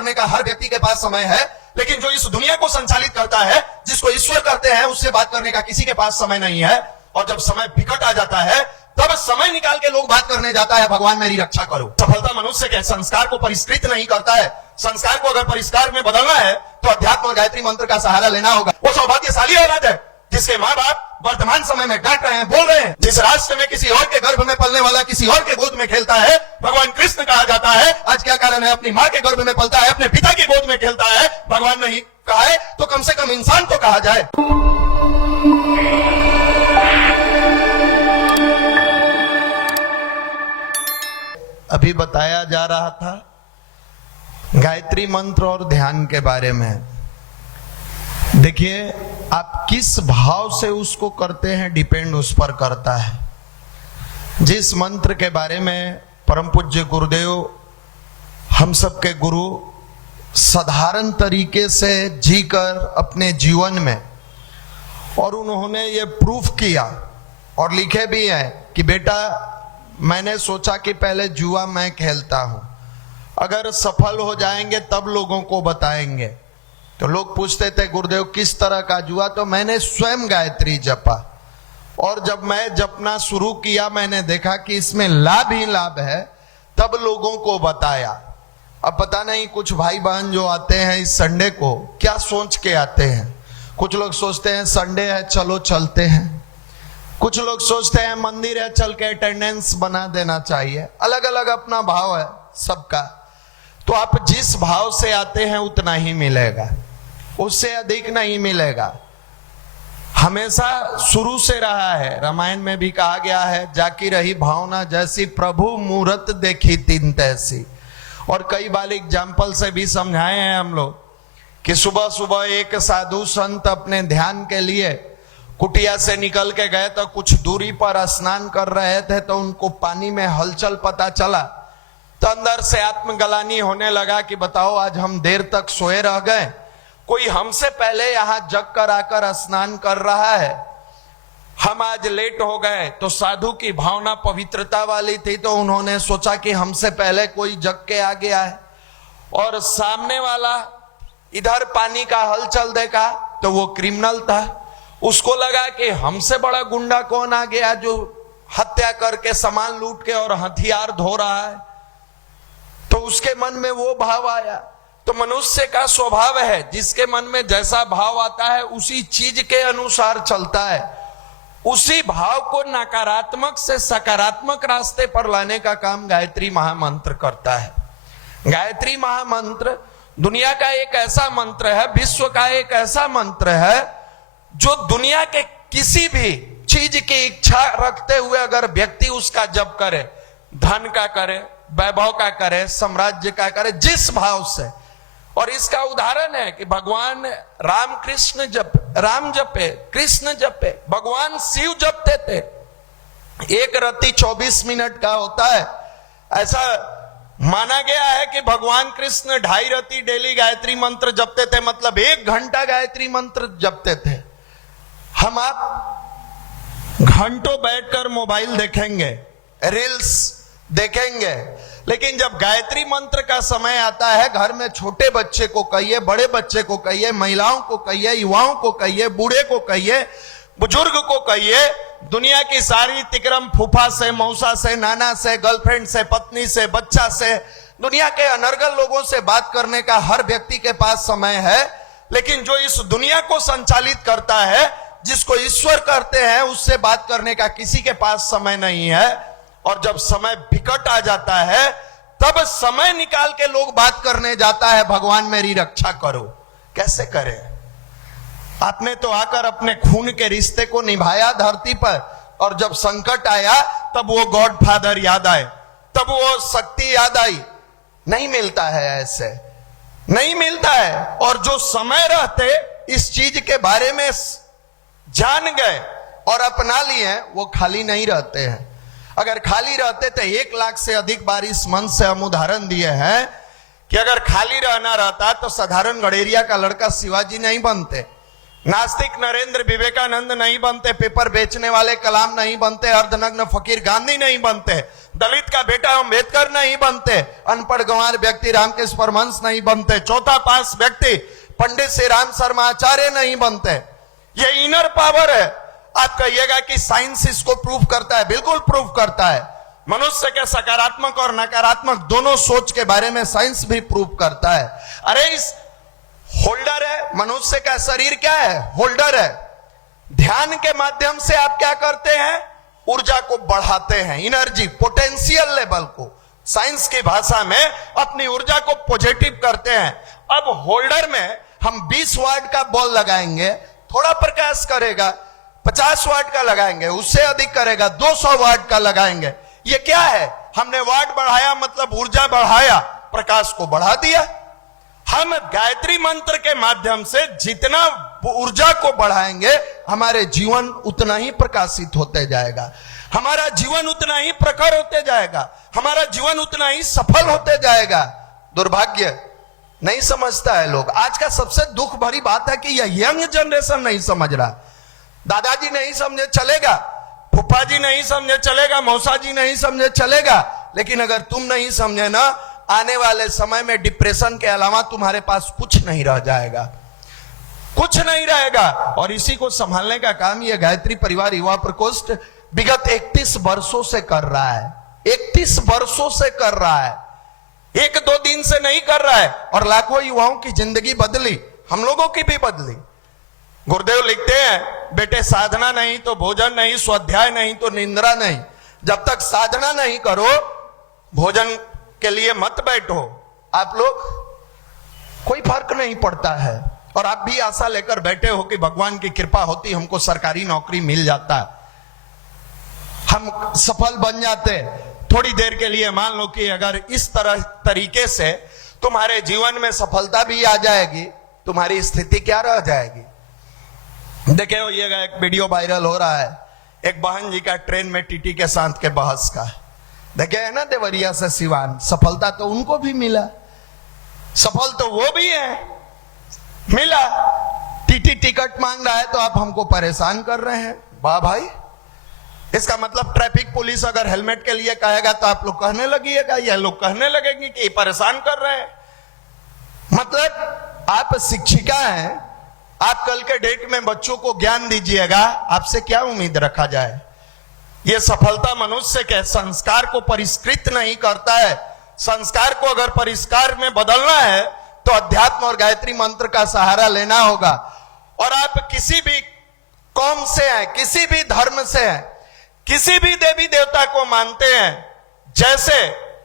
करने का हर व्यक्ति के पास समय है, लेकिन जो इस दुनिया को संचालित करता है, जिसको ईश्वर करते हैं, उससे बात करने का किसी के पास समय नहीं है। और जब समय विकट आ जाता है, तब समय निकाल के लोग बात करने जाता है, भगवान मेरी रक्षा करो। सफलता मनुष्य के संस्कार को परिष्कृत नहीं करता है। संस्कार को अगर परिष्कार में बदलना है तो अध्यात्म और गायत्री मंत्र का सहारा लेना होगा। वो सौभाग्यशाली औलाद है जिसके माँ बाप वर्तमान समय में डांट रहे हैं, बोल रहे हैं। जिस राष्ट्र में किसी और के गर्भ में पलने वाला किसी और के गोद में खेलता है, भगवान कृष्ण कहा जाता है। आज क्या कारण है? अपनी माँ के गर्भ में पलता है, अपने पिता की गोद में खेलता है। भगवान नहीं कहा है तो कम से कम इंसान तो कहा जाए। अभी बताया जा रहा था गायत्री मंत्र और ध्यान के बारे में। देखिए, आप किस भाव से उसको करते हैं डिपेंड उस पर करता है। जिस मंत्र के बारे में परम पूज्य गुरुदेव, हम सबके गुरु, साधारण तरीके से जीकर अपने जीवन में, और उन्होंने ये प्रूफ किया और लिखे भी है कि बेटा मैंने सोचा कि पहले जुआ मैं खेलता हूं, अगर सफल हो जाएंगे तब लोगों को बताएंगे। तो लोग पूछते थे गुरुदेव किस तरह का जुआ? तो मैंने स्वयं गायत्री जपा, और जब मैं जपना शुरू किया मैंने देखा कि इसमें लाभ ही लाभ है, तब लोगों को बताया। अब पता नहीं कुछ भाई बहन जो आते हैं इस संडे को क्या सोच के आते हैं। कुछ लोग सोचते हैं संडे है चलो चलते हैं, कुछ लोग सोचते हैं मंदिर है चल के अटेंडेंस बना देना चाहिए। अलग अलग अपना भाव है सबका। तो आप जिस भाव से आते हैं उतना ही मिलेगा, उससे अधिक नहीं मिलेगा। हमेशा शुरू से रहा है, रामायण में भी कहा गया है, जाकी रही भावना जैसी प्रभु मूरत देखी तीन तैसी। और कई बार एग्जाम्पल से भी समझाए हैं हम लोग कि सुबह सुबह एक साधु संत अपने ध्यान के लिए कुटिया से निकल के गए तो कुछ दूरी पर स्नान कर रहे थे, तो उनको पानी में हलचल पता चला। तो अंदर से आत्मग्लानि होने लगा कि बताओ आज हम देर तक सोए रह गए, कोई हमसे पहले यहां जग कर आकर स्नान कर रहा है, हम आज लेट हो गए। तो साधु की भावना पवित्रता वाली थी, तो उन्होंने सोचा कि हमसे पहले कोई जग के आ गया है। और सामने वाला इधर पानी का हलचल देखा तो वो क्रिमिनल था, उसको लगा कि हमसे बड़ा गुंडा कौन आ गया जो हत्या करके सामान लूट के और हथियार धो रहा है। तो उसके मन में वो भाव आया। तो मनुष्य का स्वभाव है, जिसके मन में जैसा भाव आता है उसी चीज के अनुसार चलता है। उसी भाव को नकारात्मक से सकारात्मक रास्ते पर लाने का काम गायत्री महामंत्र करता है। गायत्री महामंत्र दुनिया का एक ऐसा मंत्र है, विश्व का एक ऐसा मंत्र है जो दुनिया के किसी भी चीज की इच्छा रखते हुए अगर व्यक्ति उसका जप करे, धन का करे, वैभव का करे, साम्राज्य का करे, जिस भाव से। और इसका उदाहरण है कि भगवान राम जपे, कृष्ण जपे, भगवान शिव जपते थे। एक रति 24 मिनट का होता है, ऐसा माना गया है कि भगवान कृष्ण 2.5 रति डेली गायत्री मंत्र जपते थे, मतलब 1 घंटा गायत्री मंत्र जपते थे। हम आप घंटों बैठकर मोबाइल देखेंगे, रील्स देखेंगे, लेकिन जब गायत्री मंत्र का समय आता है, घर में छोटे बच्चे को कहिए, बड़े बच्चे को कहिए, महिलाओं को कहिए, युवाओं को कहिए, बूढ़े को कहिए, बुजुर्ग को कहिए, दुनिया की सारी तिक्रम फूफा से, मौसा से, नाना से, गर्लफ्रेंड से, पत्नी से, बच्चा से, दुनिया के अनर्गल लोगों से बात करने का हर व्यक्ति के पास समय है। लेकिन जो इस दुनिया को संचालित करता है, जिसको ईश्वर करते हैं, उससे बात करने का किसी के पास समय नहीं है। और जब समय विकट आ जाता है, तब समय निकाल के लोग बात करने जाता है, भगवान मेरी रक्षा करो। कैसे करें? आपने तो आकर अपने खून के रिश्ते को निभाया धरती पर, और जब संकट आया तब वो गॉड फादर याद आए, तब वो शक्ति याद आई। नहीं मिलता है, ऐसे नहीं मिलता है। और जो समय रहते इस चीज के बारे में जान गए और अपना लिए, वो खाली नहीं रहते हैं। अगर खाली रहते तो 1 लाख से अधिक बार इस मन से हम उदाहरण दिए हैं कि अगर खाली रहना रहता तो साधारण गडेरिया का लड़का शिवाजी नहीं बनते। नास्तिक नरेंद्र विवेकानंद नहीं बनते, पेपर बेचने वाले कलाम नहीं बनते, अर्धनग्न फकीर गांधी नहीं बनते, दलित का बेटा अम्बेडकर नहीं बनते, अनपढ़ गंवार व्यक्ति रामकृष्ण परमहंस नहीं बनते, चौथा पास व्यक्ति पंडित श्री राम शर्मा आचार्य नहीं बनते। ये इनर पावर है। आप कहिएगा कि साइंस इसको प्रूव करता है, बिल्कुल प्रूव करता है। मनुष्य के सकारात्मक और नकारात्मक दोनों सोच के बारे में साइंस भी प्रूव करता है। अरे इस होल्डर है, मनुष्य का शरीर क्या है? होल्डर है। ध्यान के माध्यम से आप क्या करते हैं? ऊर्जा को बढ़ाते हैं, एनर्जी पोटेंशियल लेवल को साइंस की भाषा में अपनी ऊर्जा को पॉजिटिव करते हैं। अब होल्डर में हम 20 वाट का बॉल लगाएंगे, थोड़ा प्रकाश करेगा, 50 वाट का लगाएंगे, उससे अधिक करेगा, 200 वाट का लगाएंगे। ये क्या है? हमने वाट बढ़ाया, मतलब ऊर्जा बढ़ाया, प्रकाश को बढ़ा दिया। हम गायत्री मंत्र के माध्यम से जितना ऊर्जा को बढ़ाएंगे, हमारे जीवन उतना ही प्रकाशित होते जाएगा, हमारा जीवन उतना ही प्रखर होते जाएगा, हमारा जीवन उतना ही सफल होते जाएगा। दुर्भाग्य नहीं समझता है लोग। आज का सबसे दुख भरी बात है कि यह यंग जनरेशन नहीं समझ रहा। दादाजी नहीं समझे चलेगा, फूफा जी नहीं समझे चलेगा, मौसा जी नहीं समझे चलेगा, लेकिन अगर तुम नहीं समझे ना, आने वाले समय में डिप्रेशन के अलावा तुम्हारे पास कुछ नहीं रह जाएगा, कुछ नहीं रहेगा। और इसी को संभालने का काम यह गायत्री परिवार युवा प्रकोष्ठ विगत 31 वर्षों से कर रहा है। 31 वर्षों से कर रहा है, 1-2 दिन से नहीं कर रहा है। और लाखों युवाओं की जिंदगी बदली, हम लोगों की भी बदली। गुरुदेव लिखते हैं, बेटे साधना नहीं तो भोजन नहीं, स्वाध्याय नहीं तो निंद्रा नहीं। जब तक साधना नहीं करो, भोजन के लिए मत बैठो। आप लोग कोई फर्क नहीं पड़ता है। और आप भी आशा लेकर बैठे हो कि भगवान की कृपा होती हमको सरकारी नौकरी मिल जाता, हम सफल बन जाते। थोड़ी देर के लिए मान लो कि अगर इस तरीके से तुम्हारे जीवन में सफलता भी आ जाएगी, तुम्हारी स्थिति क्या रह जाएगी? देखे होइएगा, एक वीडियो वायरल हो रहा है, एक बहन जी का ट्रेन में टीटी के साथ के बहस का। देखे है ना, देवरिया से सिवान। सफलता तो उनको भी मिला, सफल तो वो भी है, मिला। टीटी टिकट मांग रहा है तो आप हमको परेशान कर रहे हैं। वाह भाई, इसका मतलब ट्रैफिक पुलिस अगर हेलमेट के लिए कहेगा तो आप लोग कहने लगिएगा, ये लोग कहने लगेंगे कि परेशान कर रहे हैं। मतलब आप शिक्षिका हैं, आप कल के डेट में बच्चों को ज्ञान दीजिएगा, आपसे क्या उम्मीद रखा जाए? यह सफलता मनुष्य के संस्कार को परिष्कृत नहीं करता है। संस्कार को अगर परिष्कार में बदलना है तो अध्यात्म और गायत्री मंत्र का सहारा लेना होगा। और आप किसी भी कौम से हैं, किसी भी धर्म से हैं, किसी भी देवी देवता को मानते हैं, जैसे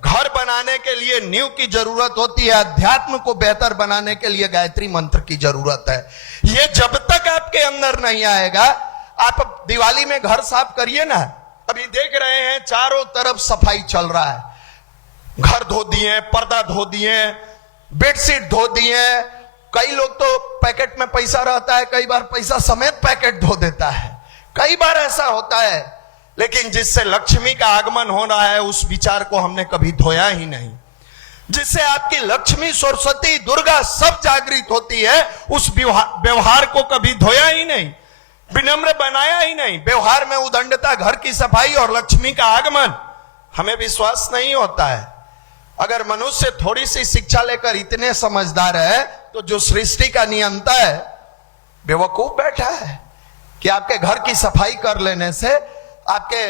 घर बनाने के लिए नींव की जरूरत होती है, अध्यात्म को बेहतर बनाने के लिए गायत्री मंत्र की जरूरत है। ये जब तक आपके अंदर नहीं आएगा, आप दिवाली में घर साफ करिए ना, अभी देख रहे हैं चारों तरफ सफाई चल रहा है, घर धो दिए, पर्दा धो दिए, बेडशीट धो दिए। कई लोग तो पैकेट में पैसा रहता है, कई बार पैसा समेत पैकेट धो देता है, कई बार ऐसा होता है। लेकिन जिससे लक्ष्मी का आगमन हो रहा है, उस विचार को हमने कभी धोया ही नहीं। जिससे आपकी लक्ष्मी, सरस्वती, दुर्गा सब जागृत होती है, उस व्यवहार को कभी धोया ही नहीं, विनम्र बनाया ही नहीं। व्यवहार में उदंडता, घर की सफाई और लक्ष्मी का आगमन हमें विश्वास नहीं होता है। अगर मनुष्य थोड़ी सी शिक्षा लेकर इतने समझदार है, तो जो सृष्टि का नियंता है बेवकूफ बैठा है कि आपके घर की सफाई कर लेने से, आपके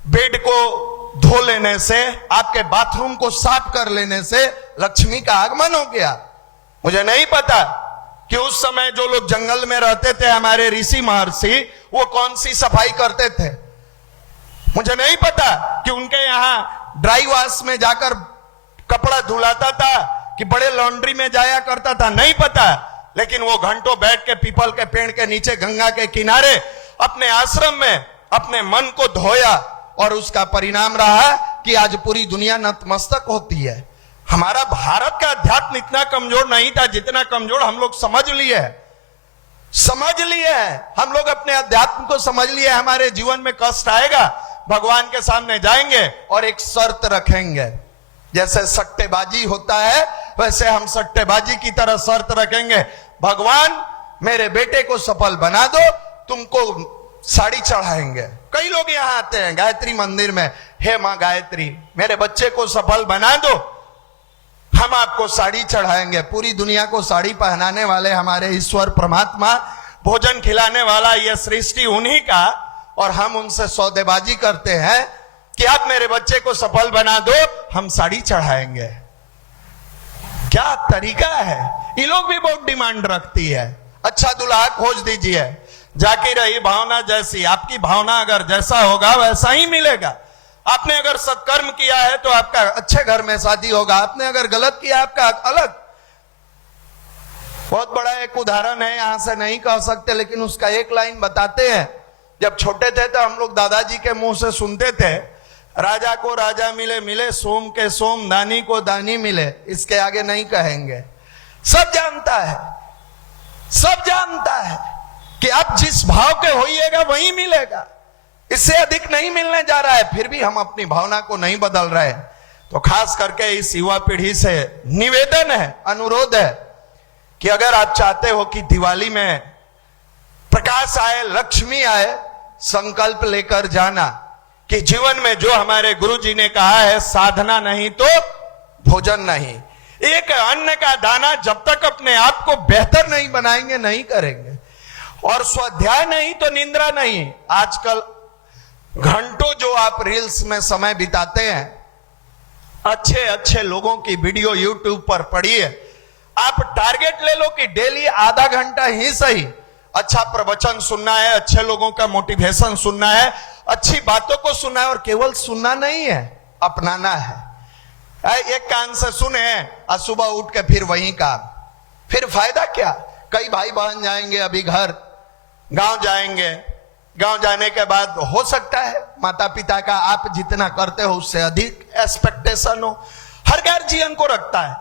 बेड को धो लेने से, आपके बाथरूम को साफ कर लेने से लक्ष्मी का आगमन हो गया। मुझे नहीं पता कि उस समय जो लोग जंगल में रहते थे, हमारे ऋषि महर्षि, वो कौन सी सफाई करते थे। मुझे नहीं पता कि उनके यहां ड्राई वॉश में जाकर कपड़ा धुलाता था कि बड़े लॉन्ड्री में जाया करता था, नहीं पता। लेकिन वो घंटों बैठ के पीपल के पेड़ के नीचे, गंगा के किनारे, अपने आश्रम में अपने मन को धोया, और उसका परिणाम रहा कि आज पूरी दुनिया नतमस्तक होती है। हमारा भारत का अध्यात्म इतना कमजोर नहीं था जितना कमजोर हम लोग समझ लिए हम लोग अपने अध्यात्म को समझ लिए। हमारे जीवन में कष्ट आएगा, भगवान के सामने जाएंगे और एक शर्त रखेंगे। जैसे सट्टेबाजी होता है, वैसे हम सट्टेबाजी की तरह शर्त रखेंगे, भगवान मेरे बेटे को सफल बना दो, तुमको साड़ी चढ़ाएंगे। कई लोग यहाँ आते हैं गायत्री मंदिर में, हे मां गायत्री मेरे बच्चे को सफल बना दो, हम आपको साड़ी चढ़ाएंगे। पूरी दुनिया को साड़ी पहनाने वाले हमारे ईश्वर परमात्मा, भोजन खिलाने वाला यह सृष्टि उन्हीं का, और हम उनसे सौदेबाजी करते हैं कि आप मेरे बच्चे को सफल बना दो, हम साड़ी चढ़ाएंगे। क्या तरीका है। ये लोग भी बहुत डिमांड रखती है। अच्छा दूल्हा खोज दीजिए, जाकी रही भावना जैसी, आपकी भावना अगर जैसा होगा वैसा ही मिलेगा। आपने अगर सत्कर्म किया है तो आपका अच्छे घर में शादी होगा, आपने अगर गलत किया आपका अलग। बहुत बड़ा एक उदाहरण है, यहां से नहीं कह सकते लेकिन उसका एक लाइन बताते हैं। जब छोटे थे तो हम लोग दादाजी के मुंह से सुनते थे, राजा को राजा मिले मिले, सोम के सोम, दानी को दानी मिले। इसके आगे नहीं कहेंगे। सब जानता है, सब जानता है कि आप जिस भाव के होइएगा वही मिलेगा, इससे अधिक नहीं मिलने जा रहा है। फिर भी हम अपनी भावना को नहीं बदल रहे। तो खास करके इस युवा पीढ़ी से निवेदन है, अनुरोध है कि अगर आप चाहते हो कि दिवाली में प्रकाश आए, लक्ष्मी आए, संकल्प लेकर जाना कि जीवन में जो हमारे गुरु जी ने कहा है, साधना नहीं तो भोजन नहीं। एक अन्न का दाना जब तक अपने आप को बेहतर नहीं बनाएंगे नहीं करेंगे। और स्वाध्याय नहीं तो निंद्रा नहीं। आजकल घंटों जो आप रील्स में समय बिताते हैं, अच्छे अच्छे लोगों की वीडियो यूट्यूब पर पढ़िए। आप टारगेट ले लो कि डेली आधा घंटा ही सही अच्छा प्रवचन सुनना है, अच्छे लोगों का मोटिवेशन सुनना है, अच्छी बातों को सुनना है। और केवल सुनना नहीं है, अपनाना है। एक कान से सुने और सुबह उठ के फिर वही काम, फिर फायदा क्या। कई भाई बहन जाएंगे अभी घर, गांव जाएंगे, गांव जाने के बाद हो सकता है माता पिता का आप जितना करते हो उससे अधिक एक्सपेक्टेशन हो। हर गार्जियन को रखता है।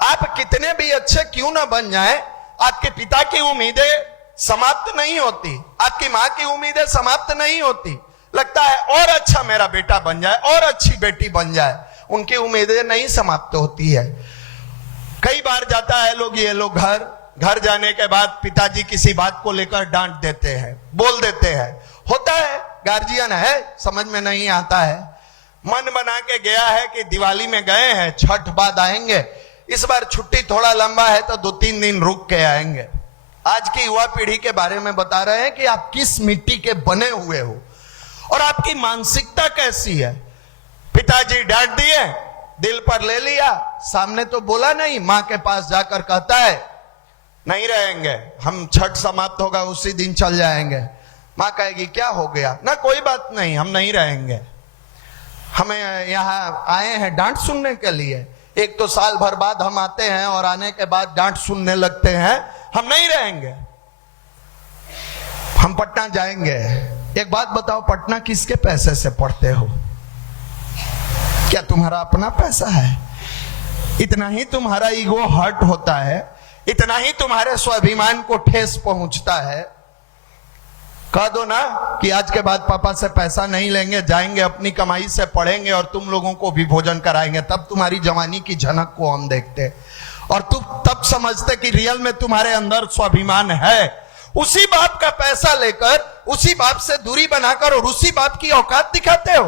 आप कितने भी अच्छे क्यों ना बन जाएं, आपके पिता की उम्मीदें समाप्त नहीं होती, आपकी मां की उम्मीदें समाप्त नहीं होती। लगता है और अच्छा मेरा बेटा बन जाए और अच्छी बेटी बन जाए, उनकी उम्मीदें नहीं समाप्त होती है। कई बार जाता है लोग, ये लोग घर जाने के बाद पिताजी किसी बात को लेकर डांट देते हैं, बोल देते हैं। होता है, गार्जियन है, समझ में नहीं आता है। मन बना के गया है कि दिवाली में गए हैं, छठ बाद आएंगे, इस बार छुट्टी थोड़ा लंबा है तो 2-3 दिन रुक के आएंगे। आज की युवा पीढ़ी के बारे में बता रहे हैं कि आप किस मिट्टी के बने हुए हो और आपकी मानसिकता कैसी है। पिताजी डांट दिए, दिल पर ले लिया, सामने तो बोला नहीं, मां के पास जाकर कहता है नहीं रहेंगे हम, छठ समाप्त होगा उसी दिन चल जाएंगे। मां कहेगी क्या हो गया, ना कोई बात नहीं हम नहीं रहेंगे, हमें यहाँ आए हैं डांट सुनने के लिए। एक तो साल भर बाद हम आते हैं और आने के बाद डांट सुनने लगते हैं, हम नहीं रहेंगे, हम पटना जाएंगे। एक बात बताओ, पटना किसके पैसे से पढ़ते हो? क्या तुम्हारा अपना पैसा है? इतना ही तुम्हारा ईगो हर्ट होता है, इतना ही तुम्हारे स्वाभिमान को ठेस पहुंचता है। कह दो ना कि आज के बाद पापा से पैसा नहीं लेंगे, जाएंगे अपनी कमाई से पढ़ेंगे और तुम लोगों को भी भोजन कराएंगे, तब तुम्हारी जवानी की झनक को हम देखते और तुम तब समझते कि रियल में तुम्हारे अंदर स्वाभिमान है। उसी बाप का पैसा लेकर, उसी बाप से दूरी बनाकर और उसी बाप की औकात दिखाते हो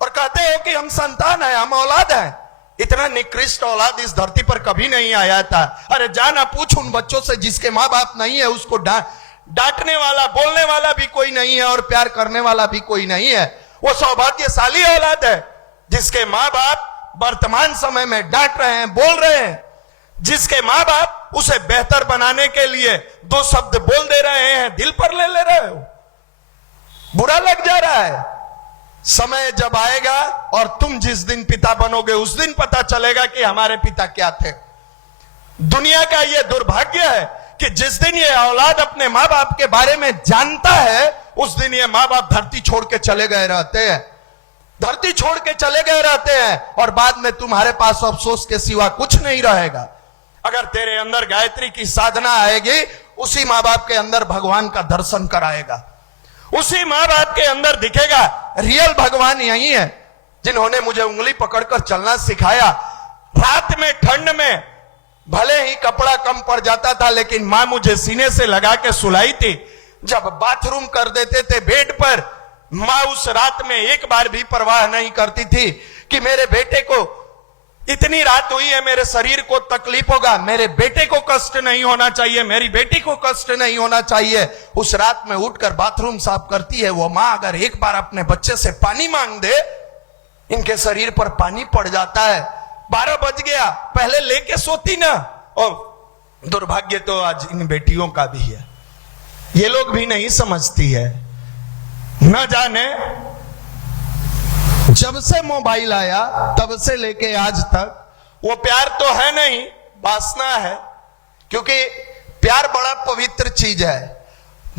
और कहते हो कि हम संतान है, हम औलाद है। इतना निकृष्ट औलाद इस धरती पर कभी नहीं आया था। अरे जाना पूछ उन बच्चों से जिसके माँ बाप नहीं है, उसको डांटने वाला, बोलने वाला भी कोई नहीं है और प्यार करने वाला भी कोई नहीं है। वो सौभाग्यशाली औलाद है जिसके माँ बाप वर्तमान समय में डांट रहे हैं, बोल रहे हैं, जिसके माँ बाप उसे बेहतर बनाने के लिए 2 शब्द बोल दे रहे हैं, दिल पर ले रहे हो, बुरा लग जा रहा है। समय जब आएगा और तुम जिस दिन पिता बनोगे उस दिन पता चलेगा कि हमारे पिता क्या थे। दुनिया का यह दुर्भाग्य है कि जिस दिन ये औलाद अपने माँ बाप के बारे में जानता है उस दिन ये माँ बाप धरती छोड़ के चले गए रहते हैं, धरती छोड़ के चले गए रहते हैं और बाद में तुम्हारे पास अफसोस के सिवा कुछ नहीं रहेगा। अगर तेरे अंदर गायत्री की साधना आएगी, उसी माँ बाप के अंदर भगवान का दर्शन कराएगा, उसी माँ बाप के अंदर दिखेगा रियल भगवान यही है जिन्होंने मुझे उंगली पकड़कर चलना सिखाया। रात में ठंड में भले ही कपड़ा कम पड़ जाता था, लेकिन मां मुझे सीने से लगा के सुलाई थी। जब बाथरूम कर देते थे बेड पर, मां उस रात में एक बार भी परवाह नहीं करती थी कि मेरे बेटे को इतनी रात हुई है, मेरे शरीर को तकलीफ होगा, मेरे बेटे को कष्ट नहीं होना चाहिए, मेरी बेटी को कष्ट नहीं होना चाहिए। उस रात में उठकर बाथरूम साफ करती है वो मां। अगर एक बार अपने बच्चे से पानी मांग दे, इनके शरीर पर पानी पड़ जाता है। 12 बज गया, पहले लेके सोती ना। और दुर्भाग्य तो आज इन बेटियों का भी है, ये लोग भी नहीं समझती है। न जाने जब से मोबाइल आया तब से लेके आज तक वो प्यार तो है नहीं, वासना है। क्योंकि प्यार बड़ा पवित्र चीज है।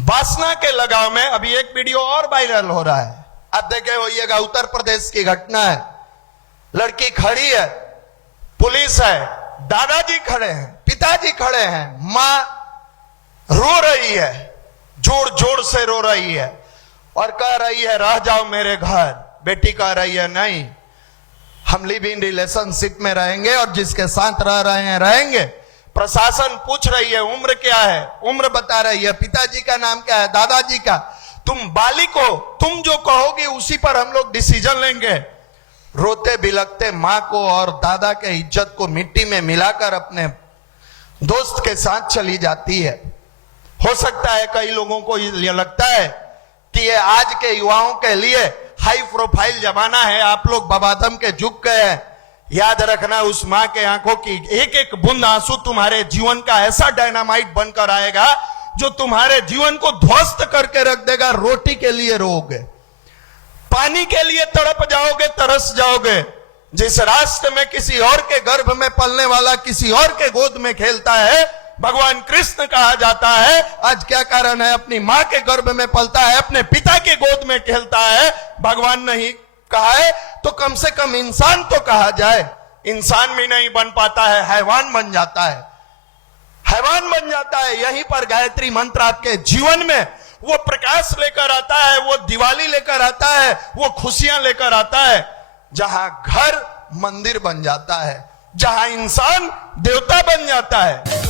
वासना के लगाव में अभी एक वीडियो और वायरल हो रहा है, आप देखे होइएगा। उत्तर प्रदेश की घटना है। लड़की खड़ी है, पुलिस है, दादाजी खड़े हैं, पिताजी खड़े हैं, मां रो रही है, जोर जोर से रो रही है और कह रही है रह जाओ मेरे घर। बेटी कह रही है नहीं, हम लिव इन रिलेशनशिप में रहेंगे और जिसके साथ रह रहे हैं रहेंगे। प्रशासन पूछ रही है उम्र क्या है, उम्र बता रही है, पिताजी का नाम क्या है, दादाजी का। तुम बालिक हो, तुम जो कहोगे उसी पर हम लोग डिसीजन लेंगे। रोते बिलखते मां को और दादा के इज्जत को मिट्टी में मिलाकर अपने दोस्त के साथ चली जाती है। हो सकता है कई लोगों को ये लगता है कि ये आज के युवाओं के लिए हाई प्रोफाइल जमाना है, आप लोग बबादम के झुक गए हैं। याद रखना, उस मां के आंखों की एक एक बूंद आंसू तुम्हारे जीवन का ऐसा डायनामाइट बनकर आएगा जो तुम्हारे जीवन को ध्वस्त करके रख देगा। रोटी के लिए रोओगे, पानी के लिए तड़प जाओगे, तरस जाओगे। जिस राष्ट्र में किसी और के गर्भ में पलने वाला किसी और के गोद में खेलता है, भगवान कृष्ण कहा जाता है। आज क्या कारण है, अपनी मां के गर्भ में पलता है, अपने पिता के गोद में खेलता है। भगवान नहीं कहा है तो कम से कम इंसान तो कहा जाए। इंसान भी नहीं बन पाता है, हैवान बन जाता है, हैवान बन जाता है। यहीं पर गायत्री मंत्र आपके जीवन में वो प्रकाश लेकर आता है, वो दिवाली लेकर आता है, वो खुशियां लेकर आता है। जहां घर मंदिर बन जाता है, जहां इंसान देवता बन जाता है।